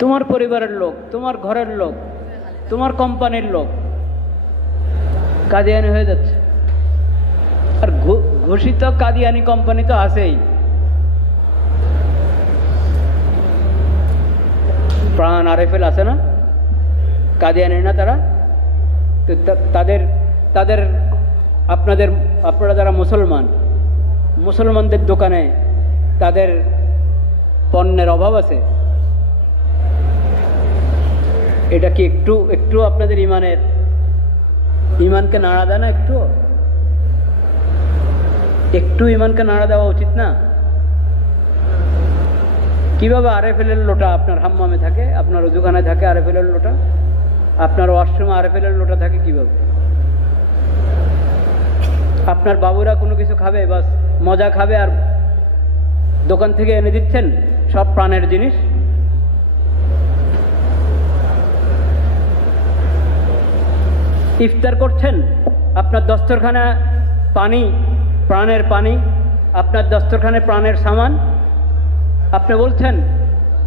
তোমার পরিবারের লোক, তোমার ঘরের লোক, তোমার কোম্পানির লোক কাদিয়ানি হয়ে যাচ্ছে। আর ঘোষিত কাদিয়ানি কোম্পানি তো আছেই। প্রাণ আরএফএল আছে না, কাদিয়ানি না তারা? তো তাদের তাদের আপনারা যারা মুসলমানদের দোকানে তাদের পণ্যের অভাব আছে? এটা কি একটু আপনাদের ইমানকে নাড়া দেয় না? একটু ইমানকে নাড়া দেওয়া উচিত না? কিভাবে আরএফএলের লোটা আপনার হাম্মামে থাকে, আপনার ওযুখানায় থাকে আরএফএলের লোটা, আপনার ওয়াশরুমে আরএফএলের লোটা থাকে কিভাবে? আপনার বাবুরা কোনো কিছু খাবে, বাস মজা খাবে, আর দোকান থেকে এনে দিচ্ছেন সব প্রাণের জিনিস। ইফতার করছেন, আপনার দস্তরখানা পানি, প্রাণের পানি, আপনার দস্তরখানে প্রাণের সামান। আপনি বলছেন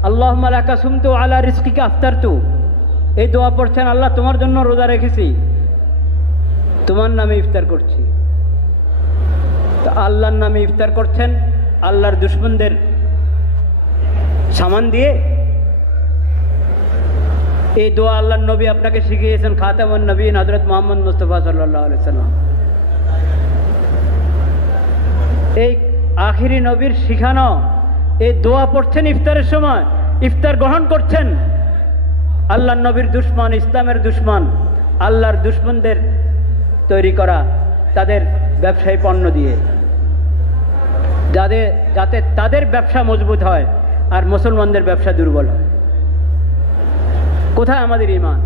আল্লাহুম্মা লাকা সুমতু আলা রিজকিকা আফতারতু, এই দোয়া পড়ছেন, আল্লাহ তোমার জন্য রোজা রেখেছি, তোমার নামে ইফতার করছি। তো আল্লাহর নামে ইফতার করছেন আল্লাহর দুশমনদের সামান দিয়ে। এই দোয়া আল্লাহর নবী আপনাকে শিখিয়েছেন, খাতামুন নবীন হযরত মুহাম্মদ মুস্তাফা সাল্লাল্লাহু আলাইহি সাল্লাম। এই আখিরি নবীর শিখানো এই দোয়া পড়ছেন ইফতারের সময়, ইফতার গ্রহণ করছেন আল্লাহর নবীর দুশমন, ইসলামের দুশমন, আল্লাহর দুশমনদের তৈরি করা তাদের ব্যবসায়ী পণ্য দিয়ে, যাতে তাদের ব্যবসা মজবুত হয় আর মুসলমানদের ব্যবসা দুর্বল হয়। কোথায় আমাদের ঈমান?